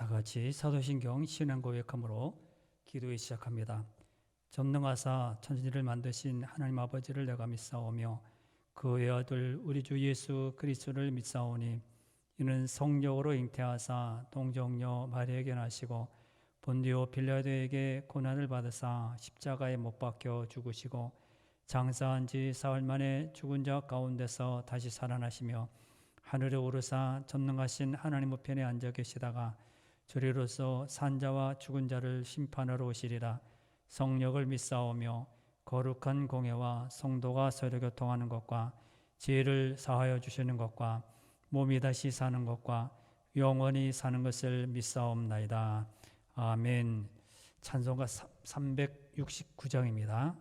다 같이 사도신경 신앙 고백함으로 기도에 시작합니다. 전능하사 천지를 만드신 하나님 아버지를 내가 믿사오며 그 외아들 우리 주 예수 그리스도를 믿사오니 이는 성령으로 잉태하사 동정녀 마리아에게 나시고 본디오 빌라도에게 고난을 받으사 십자가에 못 박혀 죽으시고 장사한 지 사흘 만에 죽은 자 가운데서 다시 살아나시며 하늘에 오르사 전능하신 하나님 우편에 앉아 계시다가 저리로서 산자와 죽은 자를 심판하러 오시리라. 성령을 믿사오며 거룩한 공예와 성도가 서로 교통하는 것과 죄를 사하여 주시는 것과 몸이 다시 사는 것과 영원히 사는 것을 믿사옵나이다. 아멘. 찬송가 369장입니다.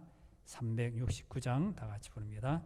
369장 다 같이 부릅니다.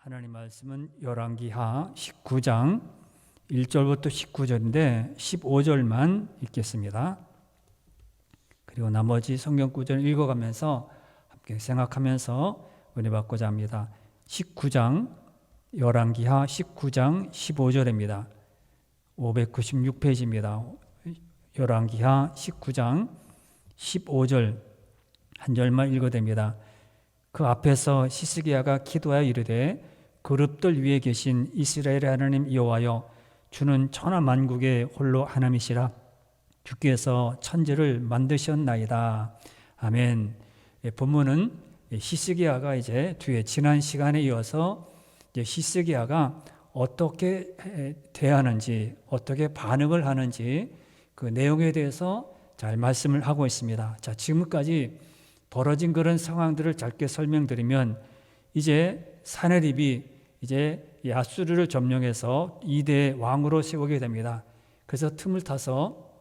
하나님 말씀은 열왕기하 19장 1절부터 19절인데 15절만 읽겠습니다. 그리고 나머지 성경 구절 읽어가면서 함께 생각하면서 은혜 받고자 합니다. 19장 열왕기하 19장 15절입니다. 596페이지입니다. 열왕기하 19장 15절 한 절만 읽어댑니다. 그 앞에서 히스기야가 기도하여 이르되 그룹들 위에 계신 이스라엘의 하나님 여호와여 주는 천하 만국의 홀로 하나님이시라. 주께서 천지를 만드셨나이다. 아멘. 본문은 히스기야가 이제 뒤에 지난 시간에 이어서 이제 히스기야가 어떻게 대하는지 어떻게 반응을 하는지 그 내용에 대해서 잘 말씀을 하고 있습니다. 자, 지금까지 벌어진 그런 상황들을 짧게 설명드리면 이제 사네립이 이제 아수르를 점령해서 2대 왕으로 세우게 됩니다. 그래서 틈을 타서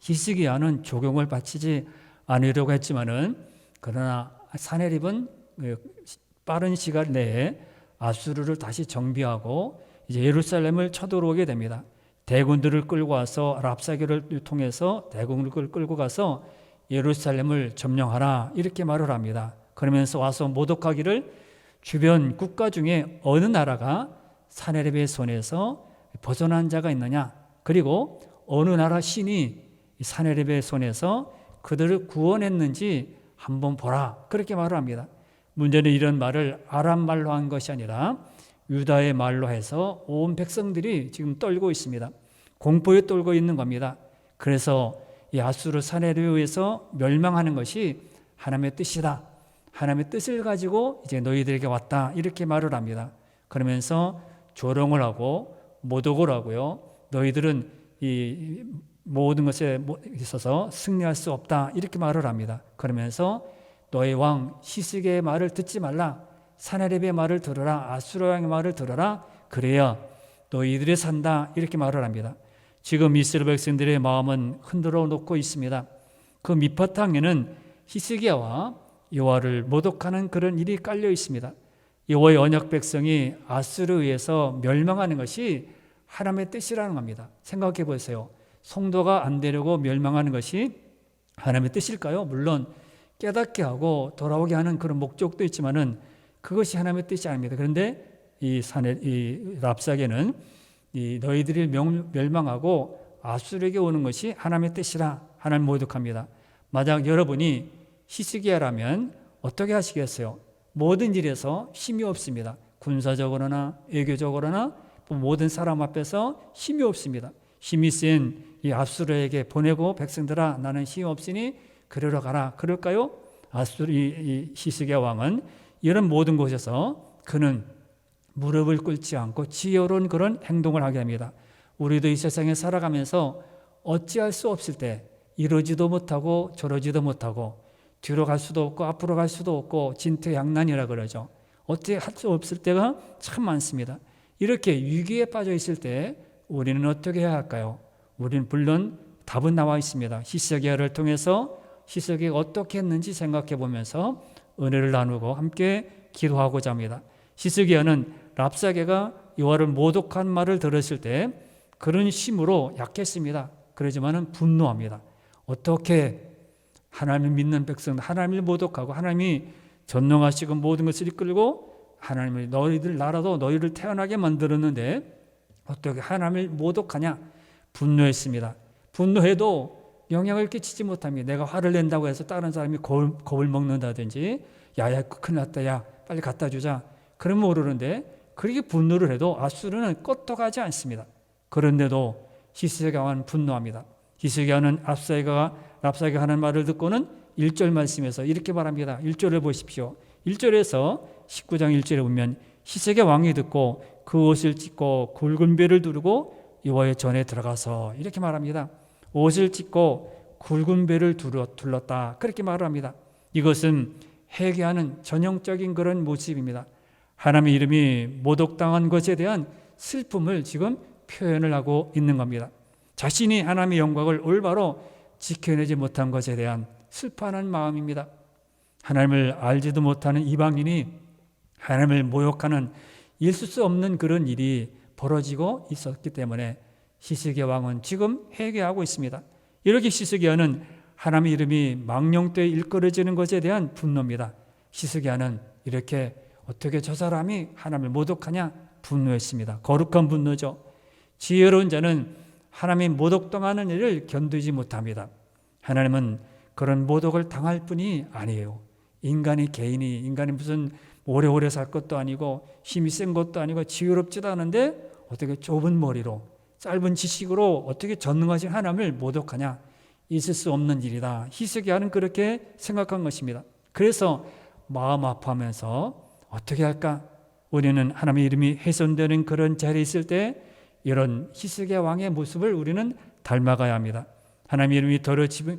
히스기야는 조공을 바치지 않으려고 했지만은 그러나 사네립은 빠른 시간 내에 아수르를 다시 정비하고 이제 예루살렘을 쳐들어오게 됩니다. 대군들을 끌고 와서 랍사게를 통해서 대군을 끌고 가서 예루살렘을 점령하라 이렇게 말을 합니다. 그러면서 와서 모독하기를 주변 국가 중에 어느 나라가 사네립의 손에서 벗어난 자가 있느냐, 그리고 어느 나라 신이 사내립의 손에서 그들을 구원했는지 한번 보라. 그렇게 말을 합니다. 문제는 이런 말을 아람 말로 한 것이 아니라 유다의 말로 해서 온 백성들이 지금 떨고 있습니다. 공포에 떨고 있는 겁니다. 그래서 이 아수르 사내립에 의해서 멸망하는 것이 하나님의 뜻이다. 하나님의 뜻을 가지고 이제 너희들에게 왔다. 이렇게 말을 합니다. 그러면서 조롱을 하고 모독을 하고요. 너희들은 이 모든 것에 있어서 승리할 수 없다. 이렇게 말을 합니다. 그러면서 너의 왕 시스기의 말을 듣지 말라. 사내립의 말을 들어라. 아수르 왕의 말을 들어라. 그래야 너희들이 산다. 이렇게 말을 합니다. 지금 이스라엘 백성들의 마음은 흔들어 놓고 있습니다. 그 밑바탕에는 히스기야와 여호와를 모독하는 그런 일이 깔려 있습니다. 여호와의 언약 백성이 아수르에 의해서 멸망하는 것이 하나님의 뜻이라는 겁니다. 생각해 보세요. 성도가 안 되려고 멸망하는 것이 하나님의 뜻일까요? 물론 깨닫게 하고 돌아오게 하는 그런 목적도 있지만은 그것이 하나님의 뜻이 아닙니다. 그런데 이 랍사게는 너희들이 멸망하고 아수르에게 오는 것이 하나님의 뜻이라 하나님 모독합니다. 만약 여러분이 히스기야라면 어떻게 하시겠어요? 모든 일에서 힘이 없습니다. 군사적으로나 외교적으로나 모든 사람 앞에서 힘이 없습니다. 힘이 센 이 아수르에게 보내고 백성들아 나는 힘이 없으니 그리로 가라. 그럴까요? 이 히스기야 왕은 이런 모든 곳에서 그는 무릎을 꿇지 않고 지혜로운 그런 행동을 하게 합니다. 우리도 이 세상에 살아가면서 어찌할 수 없을 때 이러지도 못하고 저러지도 못하고 뒤로 갈 수도 없고 앞으로 갈 수도 없고 진퇴양난이라 그러죠. 어찌 할 수 없을 때가 참 많습니다. 이렇게 위기에 빠져 있을 때 우리는 어떻게 해야 할까요? 우리는 물론 답은 나와 있습니다. 히스기야를 통해서 히스기야가 어떻게 했는지 생각해 보면서 은혜를 나누고 함께 기도하고자 합니다. 히스기야는 랍사게가 여호와를 모독한 말을 들었을 때 그런 심으로 약했습니다. 그러지만은 분노합니다. 어떻게 하나님을 믿는 백성, 하나님을 모독하고 하나님이 전능하시고 모든 것을 이끌고 하나님을 너희들 나라도 너희를 태어나게 만들었는데 어떻게 하나님을 모독하냐? 분노했습니다. 분노해도 영향을 끼치지 못합니다. 내가 화를 낸다고 해서 다른 사람이 겁을 먹는다든지 야야 큰일 났다 야 빨리 갖다 주자 그러면 모르는데 그렇게 분노를 해도 아수르는 껐떡하지 않습니다. 그런데도 히스기야는 분노합니다. 히스기야는 랍사게가 하는 말을 듣고는 1절 말씀에서 이렇게 말합니다. 1절을 보십시오. 1절에서 19장 1절에 보면 히스기야 왕이 듣고 그 옷을 찢고 굵은 배를 두르고 여호와의 전에 들어가서 이렇게 말합니다. 옷을 찢고 굵은 배를 둘렀다. 그렇게 말을 합니다. 이것은 회개하는 전형적인 그런 모습입니다. 하나님의 이름이 모독당한 것에 대한 슬픔을 지금 표현을 하고 있는 겁니다. 자신이 하나님의 영광을 올바로 지켜내지 못한 것에 대한 슬퍼하는 마음입니다. 하나님을 알지도 못하는 이방인이 하나님을 모욕하는 있을 수 없는 그런 일이 벌어지고 있었기 때문에 히스기야 왕은 지금 회개하고 있습니다. 이렇게 히스기야는 하나님의 이름이 망령되이 일컬어지는 것에 대한 분노입니다. 히스기야는 이렇게 어떻게 저 사람이 하나님을 모독하냐 분노했습니다. 거룩한 분노죠. 지혜로운 자는 하나님이 모독당하는 일을 견디지 못합니다. 하나님은 그런 모독을 당할 뿐이 아니에요. 인간이 무슨 오래오래 살 것도 아니고 힘이 센 것도 아니고 지혜롭지도 않은데 어떻게 좁은 머리로 짧은 지식으로 어떻게 전능하신 하나님을 모독하냐? 있을 수 없는 일이다. 히스기야는 그렇게 생각한 것입니다. 그래서 마음 아파하면서 어떻게 할까? 우리는 하나님의 이름이 훼손되는 그런 자리에 있을 때 이런 히스기야 왕의 모습을 우리는 닮아가야 합니다. 하나님의 이름이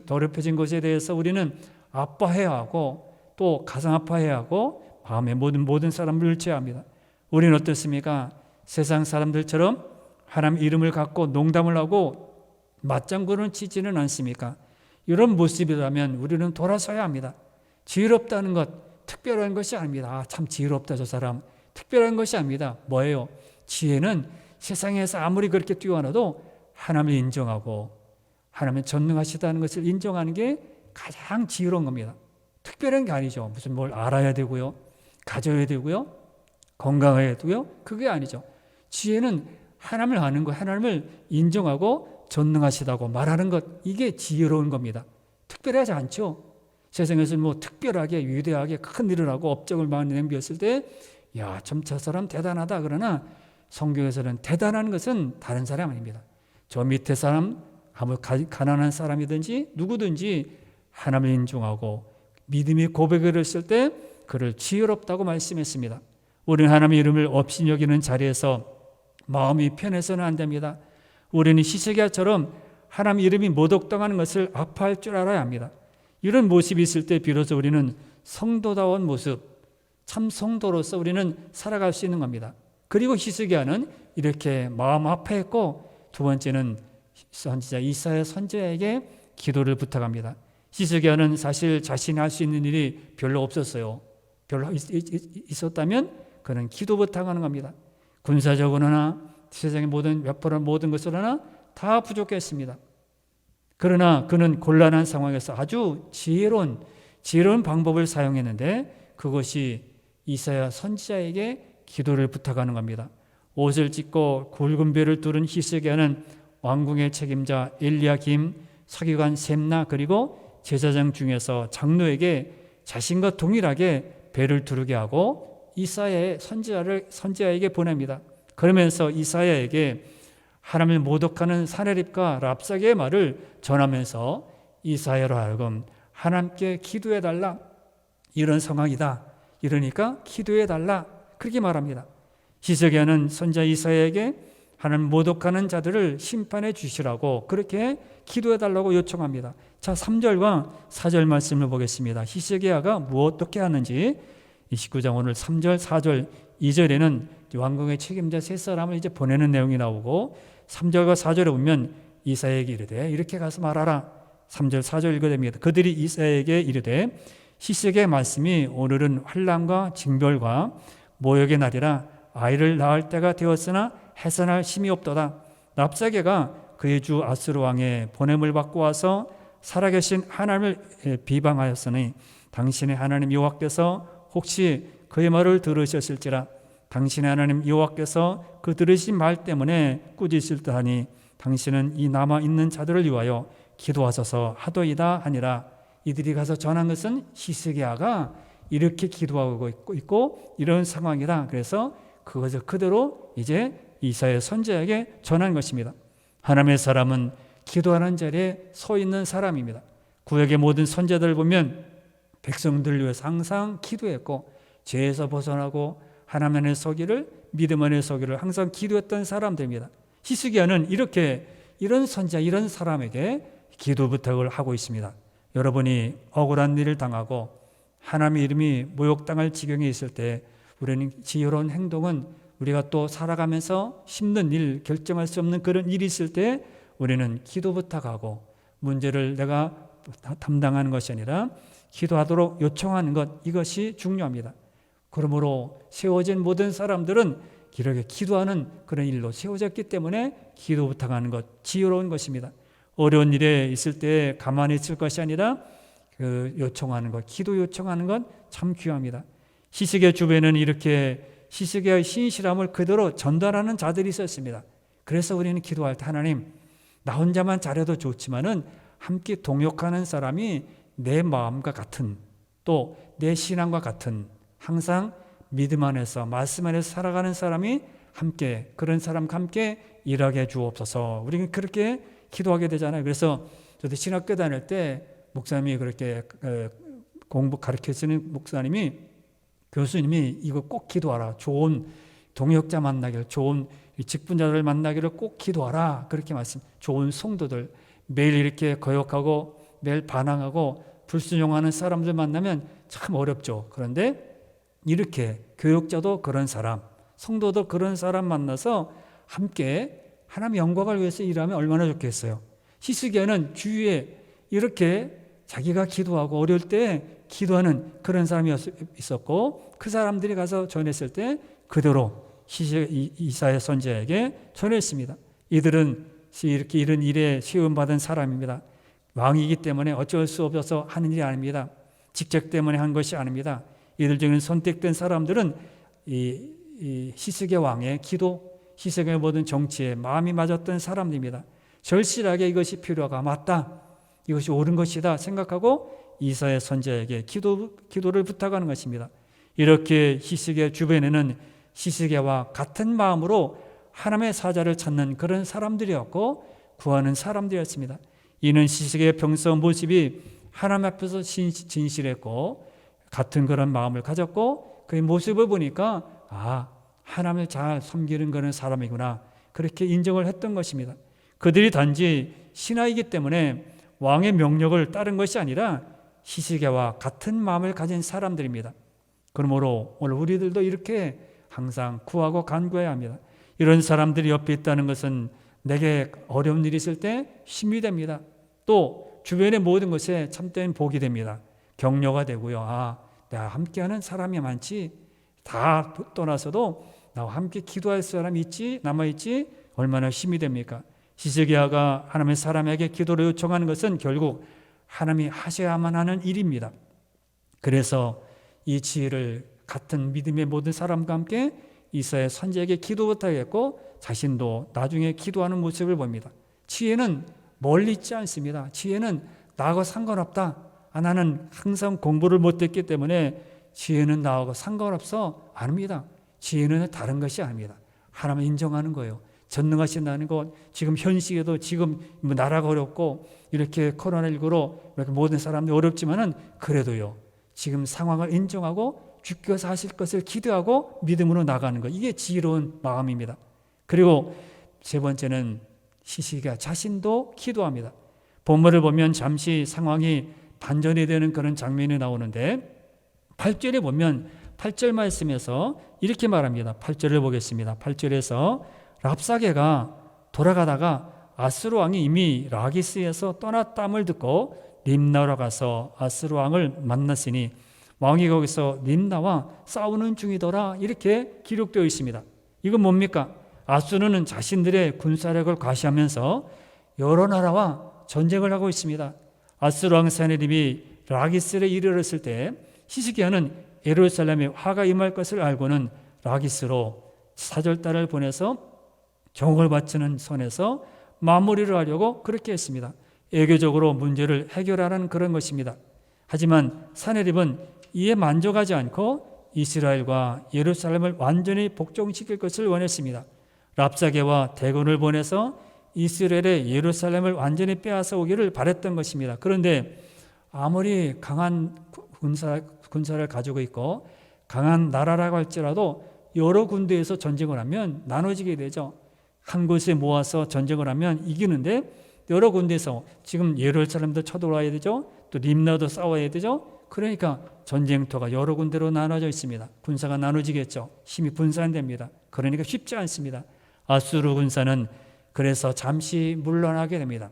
더럽혀진 것에 대해서 우리는 아파해야 하고 또 가슴 아파해야 하고 마음에 모든 사람을 일쳐야 합니다. 우리는 어떻습니까? 세상 사람들처럼 하나님 이름을 갖고 농담을 하고 맞장구는 치지는 않습니까? 이런 모습이라면 우리는 돌아서야 합니다. 지혜롭다는 것 특별한 것이 아닙니다. 참 지혜롭다 저 사람. 특별한 것이 아닙니다. 뭐예요? 지혜는 세상에서 아무리 그렇게 뛰어나도 하나님을 인정하고 하나님은 전능하시다는 것을 인정하는 게 가장 지혜로운 겁니다. 특별한 게 아니죠. 무슨 뭘 알아야 되고요. 가져야 되고요. 건강해야 되고요. 그게 아니죠. 지혜는 하나님을 아는 거, 하나님을 인정하고 전능하시다고 말하는 것, 이게 지혜로운 겁니다. 특별하지 않죠. 세상에서 뭐 특별하게 위대하게 큰 일을 하고 업적을 많이 남겼을 때 야, 참 저 사람 대단하다. 그러나 성경에서는 대단한 것은 다른 사람 아닙니다. 저 밑에 사람, 가난한 사람이든지 누구든지 하나님을 인정하고 믿음의 고백을 했을 때 그를 지혜롭다고 말씀했습니다. 우리는 하나님의 이름을 없이 여기는 자리에서 마음이 편해서는 안 됩니다. 우리는 히스기야처럼 하나님 이름이 모독당하는 것을 아파할 줄 알아야 합니다. 이런 모습이 있을 때 비로소 우리는 성도다운 모습, 참 성도로서 우리는 살아갈 수 있는 겁니다. 그리고 히스기야는 이렇게 마음 아파했고, 두 번째는 선지자 이사야 선지자에게 기도를 부탁합니다. 히스기야는 사실 자신이 할 수 있는 일이 별로 없었어요. 별로 있었다면 그는 기도 부탁하는 겁니다. 군사적으로나 세상의 모든 것으로나 다 부족했습니다. 그러나 그는 곤란한 상황에서 아주 지혜로운 방법을 사용했는데 그것이 이사야 선지자에게 기도를 부탁하는 겁니다. 옷을 찢고 굵은 벨을 두른 히스기야는 왕궁의 책임자 엘리야김, 서기관 셈나 그리고 제사장 중에서 장로에게 자신과 동일하게 벨을 두르게 하고 이사야의 선지자에게 보냅니다. 그러면서 이사야에게 하나님을 모독하는 사내립과 랍사게의 말을 전하면서 이사야로 하여금 하나님께 기도해달라, 이런 상황이다. 이러니까 기도해달라, 그렇게 말합니다. 히스기야는 선지자 이사야에게 하나님 모독하는 자들을 심판해 주시라고 그렇게 기도해달라고 요청합니다. 자, 3절과 4절 말씀을 보겠습니다. 히스기야가 어떻게 하는지 29장 오늘 3절, 4절, 2절에는 왕궁의 책임자 세 사람을 이제 보내는 내용이 나오고 3절과 4절에 보면 이사야에게 이르되 이렇게 가서 말하라. 3절, 4절 읽어야 됩니다. 그들이 이사야에게 이르되 히스기야의 말씀이 오늘은 환난과 징벌과 모욕의 날이라 아이를 낳을 때가 되었으나 해산할 힘이 없도다. 랍사게가 그의 주 아수르 왕의 보냄을 받고 와서 살아계신 하나님을 비방하였으니 당신의 하나님 여호와께서 혹시 그의 말을 들으셨을지라. 당신의 하나님 여호와께서 그 들으신 말 때문에 꾸짖을 듯하니 당신은 이 남아있는 자들을 위하여 기도하소서 하도이다 하니라. 이들이 가서 전한 것은 히스기야가 이렇게 기도하고 있고 이런 상황이다. 그래서 그것을 그대로 이제 이사야 선지자에게 전한 것입니다. 하나님의 사람은 기도하는 자리에 서 있는 사람입니다. 구약의 모든 선지자들을 보면 백성들을 위해서 항상 기도했고 죄에서 벗어나고 하나님 안에 서기를, 믿음 안에 서기를 항상 기도했던 사람들입니다. 히스기야는 이런 선지자, 이런 사람에게 기도 부탁을 하고 있습니다. 여러분이 억울한 일을 당하고 하나님의 이름이 모욕당할 지경에 있을 때 우리는 지혜로운 행동은 우리가 또 살아가면서 힘든 일, 결정할 수 없는 그런 일이 있을 때 우리는 기도 부탁하고 문제를 내가 담당하는 것이 아니라 기도하도록 요청하는 것, 이것이 중요합니다. 그러므로 세워진 모든 사람들은 이렇게 기도하는 그런 일로 세워졌기 때문에 기도 부탁하는 것, 지혜로운 것입니다. 어려운 일에 있을 때 가만히 있을 것이 아니라 요청하는 것, 기도 요청하는 것 참 귀합니다. 히스기야 주변에는 이렇게 히스기야의 신실함을 그대로 전달하는 자들이 있었습니다. 그래서 우리는 기도할 때 하나님, 나 혼자만 잘해도 좋지만은 함께 동역하는 사람이 내 마음과 같은, 또 내 신앙과 같은, 항상 믿음 안에서 말씀 안에서 살아가는 사람이 함께, 그런 사람과 함께 일하게 해 주옵소서. 우리는 그렇게 기도하게 되잖아요. 그래서 저도 신학교 다닐 때 목사님이 그렇게 공부 가르쳐주는 목사님이, 교수님이 이거 꼭 기도하라. 좋은 동역자 만나기를, 좋은 직분자들을 만나기를 꼭 기도하라. 그렇게 좋은 성도들, 매일 이렇게 거역하고 매일 반항하고 불순종하는 사람들 만나면 참 어렵죠. 그런데 이렇게 교역자도 그런 사람, 성도도 그런 사람 만나서 함께 하나님 영광을 위해서 일하면 얼마나 좋겠어요. 히스기야는 주위에 이렇게 자기가 기도하고 어려울 때 기도하는 그런 사람이 있었고 그 사람들이 가서 전했을 때 그대로 이사야 선지자에게 전했습니다. 이들은 이렇게 이런 일에 시험받은 사람입니다. 왕이기 때문에 어쩔 수 없어서 하는 일이 아닙니다. 직책 때문에 한 것이 아닙니다. 이들 중에 선택된 사람들은 이 히스기야 왕의 기도, 히스기야 모든 정치에 마음이 맞았던 사람들입니다. 절실하게 이것이 필요하가 맞다, 이것이 옳은 것이다 생각하고 이사야 선지자에게 기도를 부탁하는 것입니다. 이렇게 히스기야 주변에는 히스기야와 같은 마음으로 하나님의 사자를 찾는 그런 사람들이었고 구하는 사람들이었습니다. 이는 히스기야의 평소 모습이 하나님 앞에서 진실했고 같은 그런 마음을 가졌고 그의 모습을 보니까 하나님을 잘 섬기는 그런 사람이구나, 그렇게 인정을 했던 것입니다. 그들이 단지 신하이기 때문에 왕의 명령을 따른 것이 아니라 히스기야와 같은 마음을 가진 사람들입니다. 그러므로 오늘 우리들도 이렇게 항상 구하고 간구해야 합니다. 이런 사람들이 옆에 있다는 것은 내게 어려운 일이 있을 때 힘이 됩니다. 또 주변의 모든 것에 참된 복이 됩니다. 격려가 되고요. 내가 함께하는 사람이 많지, 다 떠나서도 나와 함께 기도할 사람이 있지, 남아있지, 얼마나 힘이 됩니까? 히스기야가 하나님의 사람에게 기도를 요청하는 것은 결국 하나님이 하셔야만 하는 일입니다. 그래서 이 지혜를 같은 믿음의 모든 사람과 함께 이사야 선지자에게 기도 부탁했고 자신도 나중에 기도하는 모습을 봅니다. 지혜는 멀리 있지 않습니다. 지혜는 나하고 상관없다. 나는 항상 공부를 못했기 때문에 지혜는 나하고 상관없어. 아닙니다. 지혜는 다른 것이 아닙니다. 하나님을 인정하는 거예요. 전능하신다는 것, 지금 현 시에도 지금 나라가 어렵고 이렇게 코로나19로 이렇게 모든 사람들이 어렵지만은 그래도요, 지금 상황을 인정하고 주께서 하실 것을 기대하고 믿음으로 나가는 것, 이게 지혜로운 마음입니다. 그리고 세 번째는 히스기야 자신도 기도합니다. 본문을 보면 잠시 상황이 반전이 되는 그런 장면이 나오는데 8절에 보면 8절 말씀에서 이렇게 말합니다. 8절을 보겠습니다. 8절에서 랍사게가 돌아가다가 아스루 왕이 이미 라기스에서 떠났다함을 듣고 림나로 가서 아스루 왕을 만났으니 왕이 거기서 림나와 싸우는 중이더라, 이렇게 기록되어 있습니다. 이건 뭡니까? 아수르는 자신들의 군사력을 과시하면서 여러 나라와 전쟁을 하고 있습니다. 아스루 왕 사네립이 라기스에 이르렀을 때 히스기야는 예루살렘에 화가 임할 것을 알고는 라기스로 사절단을 보내서 정을 바치는 선에서 마무리를 하려고 그렇게 했습니다. 애교적으로 문제를 해결하라는 그런 것입니다. 하지만 사네립은 이에 만족하지 않고 이스라엘과 예루살렘을 완전히 복종시킬 것을 원했습니다. 랍사게와 대군을 보내서 이스라엘의 예루살렘을 완전히 빼앗아 오기를 바랬던 것입니다. 그런데 아무리 강한 군사를 가지고 있고 강한 나라라고 할지라도 여러 군데에서 전쟁을 하면 나눠지게 되죠. 한 곳에 모아서 전쟁을 하면 이기는데 여러 군데에서 지금 예루살렘도 쳐들어와야 되죠. 또 림나도 싸워야 되죠. 그러니까 전쟁터가 여러 군데로 나눠져 있습니다. 군사가 나눠지겠죠. 힘이 분산됩니다. 그러니까 쉽지 않습니다. 아수르 군사는 그래서 잠시 물러나게 됩니다.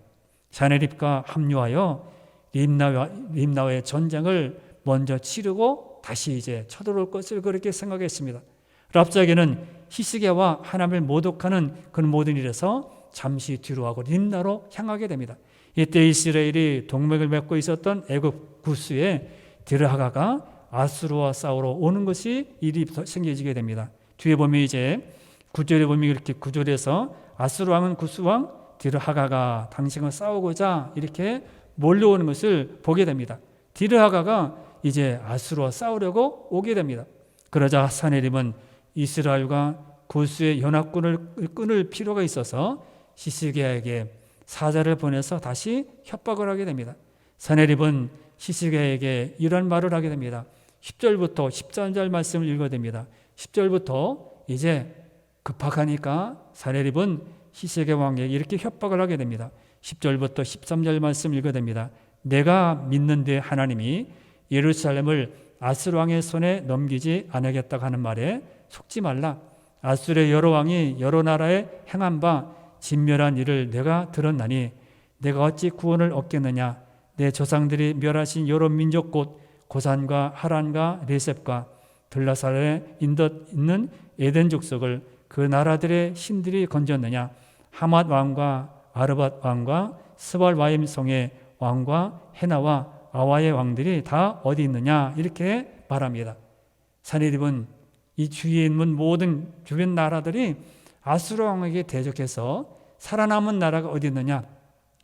사네립과 합류하여 림나와의 전쟁을 먼저 치르고 다시 이제 쳐들어올 것을 그렇게 생각했습니다. 랍사게는 히스기야와 하나님을 모독하는 그런 모든 일에서 잠시 뒤로 하고 림나로 향하게 됩니다. 이때 이스라엘이 동맹을 맺고 있었던 애굽 구스에 디르하가가 아수르와 싸우러 오는 것이 일이 생겨지게 됩니다. 뒤에 보면 이제 9절에 보면 이렇게 9절에서 아수르 왕은 구스 왕 디르하가가 당신과 싸우고자 이렇게 몰려오는 것을 보게 됩니다. 디르하가가 이제 아수르와 싸우려고 오게 됩니다. 그러자 사네립은 이스라엘과 구스의 연합군을 끊을 필요가 있어서 히스기야에게 사자를 보내서 다시 협박을 하게 됩니다. 사네립은 히스기야에게 이런 말을 하게 됩니다. 10절부터 13절 말씀을 읽어야 됩니다. 10절부터 이제 급박하니까 사네립은 히스기야 왕에게 이렇게 협박을 하게 됩니다. 10절부터 13절 말씀 읽어야 됩니다. 내가 믿는 데 하나님이 예루살렘을 아수르 왕의 손에 넘기지 않으겠다고 하는 말에 속지 말라. 아수르의 여러 왕이 여러 나라에 행한 바 진멸한 일을 내가 들었나니 내가 어찌 구원을 얻겠느냐. 내 조상들이 멸하신 여러 민족 곧 고산과 하란과 레셉과 들라살에 있는 에덴 족속을 그 나라들의 신들이 건졌느냐. 하맛 왕과 아르밧 왕과 스발와임 성의 왕과 헤나와 아와의 왕들이 다 어디 있느냐, 이렇게 말합니다. 사네립은 이 주위에 있는 모든 주변 나라들이 아수르 왕에게 대적해서 살아남은 나라가 어디 있느냐?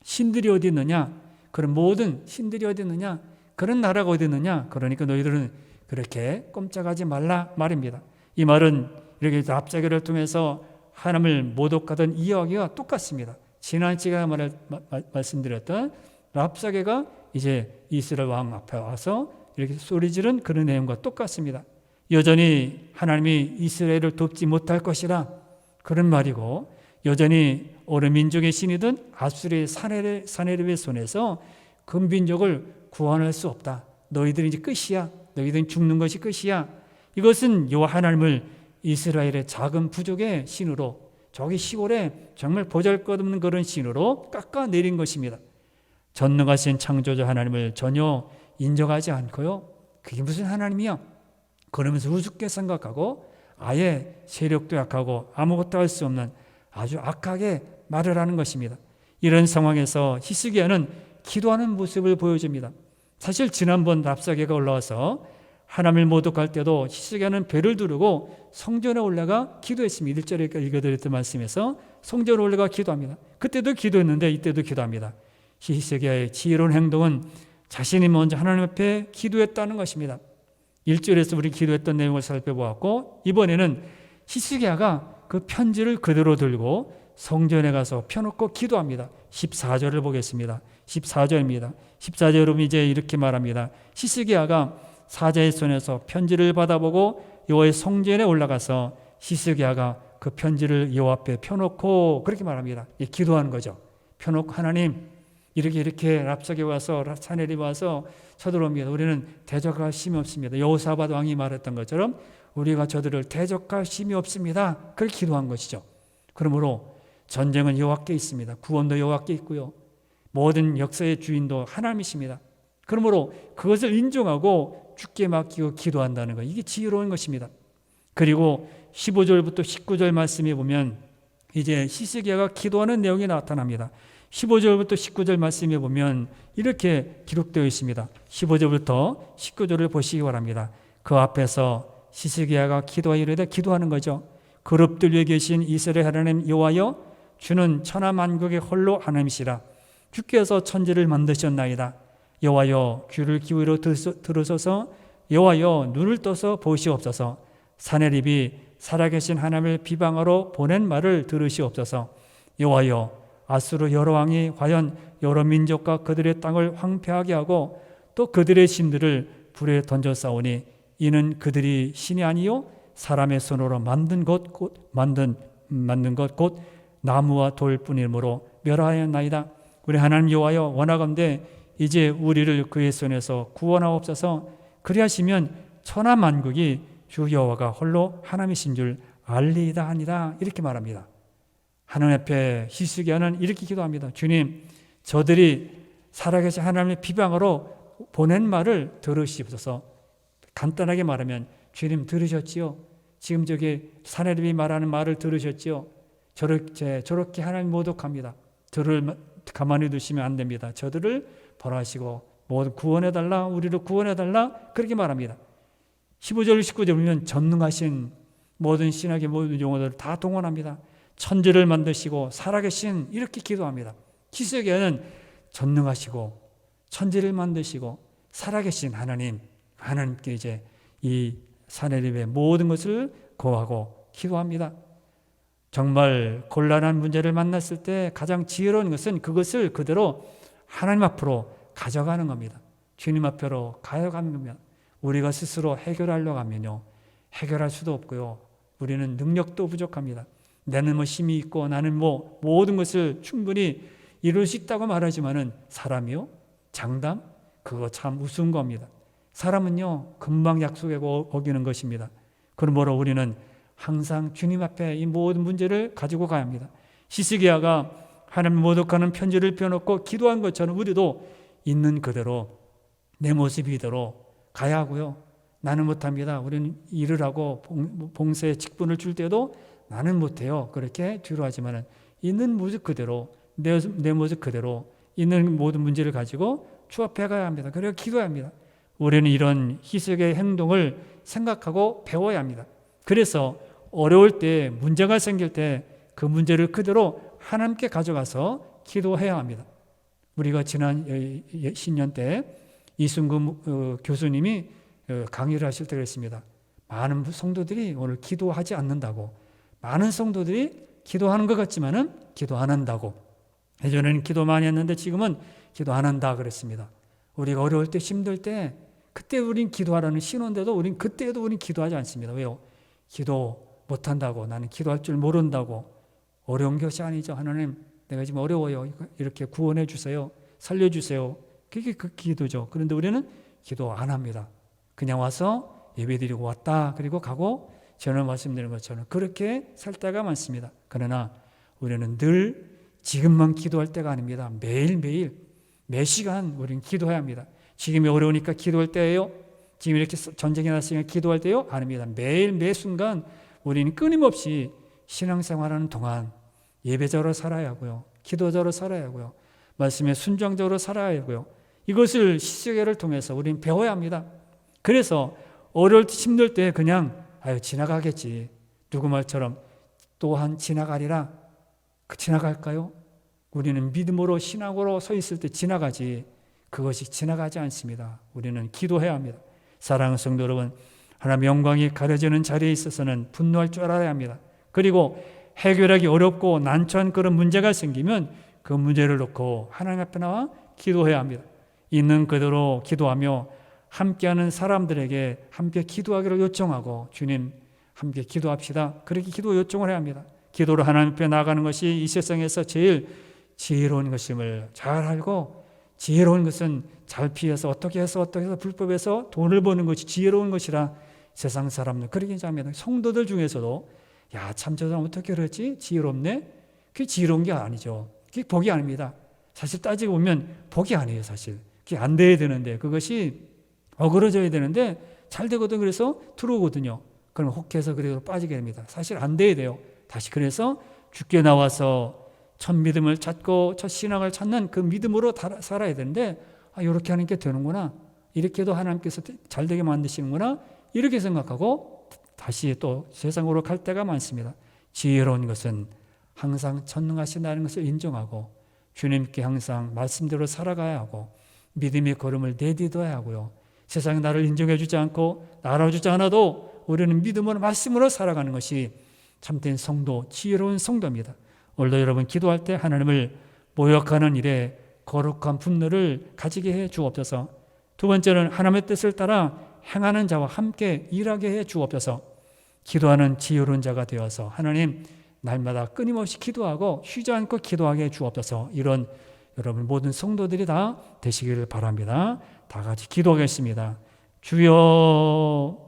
신들이 어디 있느냐? 그런 모든 신들이 어디 있느냐? 그런 나라가 어디 있느냐? 그러니까 너희들은 그렇게 꼼짝하지 말라 말입니다. 이 말은 이렇게 랍사계를 통해서 하나님을 모독하던 이야기와 똑같습니다. 지난 시간에 말씀드렸던 랍사계가 이제 이스라엘 왕 앞에 와서 이렇게 소리 지른 그런 내용과 똑같습니다. 여전히 하나님이 이스라엘을 돕지 못할 것이라 그런 말이고, 여전히 어느 민족의 신이든 아수르의 사네립의 손에서 그 민족을 구원할 수 없다. 너희들이 이제 끝이야. 너희들은 죽는 것이 끝이야. 이것은 여호와 하나님을 이스라엘의 작은 부족의 신으로, 저기 시골에 정말 보잘것없는 그런 신으로 깎아내린 것입니다. 전능하신 창조자 하나님을 전혀 인정하지 않고요. 그게 무슨 하나님이야? 그러면서 우습게 생각하고 아예 세력도 약하고 아무것도 할 수 없는 아주 악하게 말을 하는 것입니다. 이런 상황에서 히스기야는 기도하는 모습을 보여줍니다. 사실 지난번 랍사계가 올라와서 하나님을 모독할 때도 히스기야는 배를 두르고 성전에 올라가 기도했습니다. 1절에 읽어드렸던 말씀에서 성전에 올라가 기도합니다. 그때도 기도했는데 이때도 기도합니다. 히스기야의 지혜로운 행동은 자신이 먼저 하나님 앞에 기도했다는 것입니다. 1절에서 우리 기도했던 내용을 살펴보았고, 이번에는 히스기야가 그 편지를 그대로 들고 성전에 가서 펴놓고 기도합니다. 14절을 보겠습니다. 14절입니다. 14절 여러분 이제 이렇게 말합니다. 히스기야가 사자의 손에서 편지를 받아보고 여호와의 성전에 올라가서 히스기야가 그 편지를 여호와 앞에 펴놓고 그렇게 말합니다. 기도하는 거죠. 펴놓고 하나님 이렇게 랍사계 와서 사네립 와서 쳐들어옵니다. 우리는 대적할 힘이 없습니다. 여호사밧 왕이 말했던 것처럼 우리가 저들을 대적할 힘이 없습니다. 그렇게 기도한 것이죠. 그러므로 전쟁은 여호와께 있습니다. 구원도 여호와께 있고요. 모든 역사의 주인도 하나님이십니다. 그러므로 그것을 인정하고 주께 맡기고 기도한다는 것, 이게 지혜로운 것입니다. 그리고 15절부터 19절 말씀에 보면 이제 히스기야가 기도하는 내용이 나타납니다. 15절부터 19절 말씀에 보면 이렇게 기록되어 있습니다. 15절부터 19절을 보시기 바랍니다. 그 앞에서 히스기야가 기도하여 이르되, 기도하는 거죠. 그룹들 위에 계신 이스라엘 하나님 여호와여, 주는 천하 만국의 홀로 하나님이시라. 주께서 천지를 만드셨나이다. 여호와여, 귀를 기울여 들으소서. 여호와여, 눈을 떠서 보시옵소서. 사네립이 살아계신 하나님을 비방하러 보낸 말을 들으시옵소서. 여호와여, 아수르 여러 왕이 과연 여러 민족과 그들의 땅을 황폐하게 하고 또 그들의 신들을 불에 던져 싸우니 이는 그들이 신이 아니요 사람의 손으로 만든 것 곧 나무와 돌뿐이므로 멸하였나이다. 우리 하나님 여호와여, 원하건대 이제 우리를 그의 손에서 구원하옵소서. 그리하시면 천하 만국이 주 여호와가 홀로 하나님이신 줄 알리이다 하니라. 이렇게 말합니다. 하나님 앞에 히스기야는 이렇게 기도합니다. 주님, 저들이 살아계신 하나님의 비방으로 보낸 말을 들으시옵소서. 간단하게 말하면 주님 들으셨지요? 지금 저기 사네립이 말하는 말을 들으셨지요? 저렇게 하나님 모독합니다. 저를 가만히 두시면 안 됩니다. 저들을 벌하시고 모두 구원해달라, 우리를 구원해달라, 그렇게 말합니다. 15절 19절 보면 전능하신 모든 신학의 모든 용어들을 다 동원합니다. 천지를 만드시고 살아계신, 이렇게 기도합니다. 히스기야는 전능하시고 천지를 만드시고 살아계신 하나님께 이제 이 사네립의 모든 것을 고하고 기도합니다. 정말 곤란한 문제를 만났을 때 가장 지혜로운 것은 그것을 그대로 하나님 앞으로 가져가는 겁니다. 주님 앞으로 가져가는 겁니다. 우리가 스스로 해결하려고 하면요, 해결할 수도 없고요, 우리는 능력도 부족합니다. 나는 뭐 힘이 있고 나는 뭐 모든 것을 충분히 이룰 수 있다고 말하지만은 사람이요, 장담? 그거 참 우스운 겁니다. 사람은요, 금방 약속에 어기는 것입니다. 그러므로 우리는 항상 주님 앞에 이 모든 문제를 가지고 가야 합니다. 히스기야가 하나님 모독하는 편지를 펴놓고 기도한 것처럼 우리도 있는 그대로 내 모습 이대로 가야 하고요. 나는 못합니다. 우리는 일을 하고 봉사에 직분을 줄 때도 나는 못해요. 그렇게 뒤로 하지만은 있는 모습 그대로, 내 모습 그대로 있는 모든 문제를 가지고 주 앞에 가야 합니다. 그리고 기도해야 합니다. 우리는 이런 히스기야의 행동을 생각하고 배워야 합니다. 그래서 어려울 때, 문제가 생길 때 그 문제를 그대로 하나님께 가져가서 기도해야 합니다. 우리가 지난 신년 때 이순금 교수님이 강의를 하실 때 그랬습니다. 많은 성도들이 오늘 기도하지 않는다고, 많은 성도들이 기도하는 것 같지만은 기도 안 한다고. 예전에는 기도 많이 했는데 지금은 기도 안 한다 그랬습니다. 우리가 어려울 때, 힘들 때 그때 우린 기도하라는 신호인데도 그때도 우린 기도하지 않습니다. 왜요? 기도 못한다고, 나는 기도할 줄 모른다고. 어려운 것이 아니죠. 하나님, 내가 지금 어려워요. 이렇게 구원해 주세요. 살려주세요. 그게 그 기도죠. 그런데 우리는 기도 안 합니다. 그냥 와서 예배드리고 왔다 그리고 가고, 저는 말씀드린 것처럼 그렇게 살 때가 많습니다. 그러나 우리는 늘 지금만 기도할 때가 아닙니다. 매일매일 매 시간 우리는 기도해야 합니다. 지금이 어려우니까 기도할 때예요? 지금 이렇게 전쟁이 났으니까 기도할 때요? 아닙니다. 매일 매 순간 우리는 끊임없이 신앙생활하는 동안 예배자로 살아야 하고요. 기도자로 살아야 하고요. 말씀에 순종적으로 살아야 하고요. 이것을 시세계를 통해서 우리는 배워야 합니다. 그래서 어려울 때, 힘들 때 그냥 지나가겠지. 누구 말처럼 또한 지나가리라. 지나갈까요? 우리는 믿음으로 신앙으로 서 있을 때 지나가지, 그것이 지나가지 않습니다. 우리는 기도해야 합니다. 사랑하는 성도 여러분, 하나님의 영광이 가려지는 자리에 있어서는 분노할 줄 알아야 합니다. 그리고 해결하기 어렵고 난처한 그런 문제가 생기면 그 문제를 놓고 하나님 앞에 나와 기도해야 합니다. 있는 그대로 기도하며 함께하는 사람들에게 함께 기도하기를 요청하고, 주님 함께 기도합시다. 그렇게 기도 요청을 해야 합니다. 기도로 하나님 앞에 나아가는 것이 이 세상에서 제일 지혜로운 것임을 잘 알고, 지혜로운 것은 잘 피해서 어떻게 해서 불법에서 돈을 버는 것이 지혜로운 것이라 세상 사람들 그렇게 인정합니다. 성도들 중에서도 참 저 사람 어떻게 그랬지? 지혜롭네? 그게 지혜로운 게 아니죠. 그게 복이 아닙니다. 사실 따지고 보면 복이 아니에요. 사실 그게 안 돼야 되는데, 그것이 어그러져야 되는데 잘 되거든. 그래서 들어오거든요. 그럼 혹해서 그대로 빠지게 됩니다. 사실 안 돼야 돼요. 다시 그래서 죽게 나와서 첫 믿음을 찾고 첫 신앙을 찾는 그 믿음으로 살아야 되는데, 이렇게 하는 게 되는구나, 이렇게 해도 하나님께서 잘 되게 만드시는구나, 이렇게 생각하고 다시 또 세상으로 갈 때가 많습니다. 지혜로운 것은 항상 전능하신다는 것을 인정하고 주님께 항상 말씀대로 살아가야 하고 믿음의 걸음을 내딛어야 하고요. 세상이 나를 인정해 주지 않고 알아주지 않아도 우리는 믿음으로 말씀으로 살아가는 것이 참된 성도, 지혜로운 성도입니다. 오늘도 여러분 기도할 때 하나님을 모욕하는 일에 거룩한 분노를 가지게 해 주옵소서. 두 번째는 하나님의 뜻을 따라 행하는 자와 함께 일하게 해 주옵소서. 기도하는 지혜로운 자가 되어서 하나님 날마다 끊임없이 기도하고 쉬지 않고 기도하게 해 주옵소서. 이런 여러분 모든 성도들이 다 되시기를 바랍니다. 다 같이 기도하겠습니다. 주여,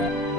아멘.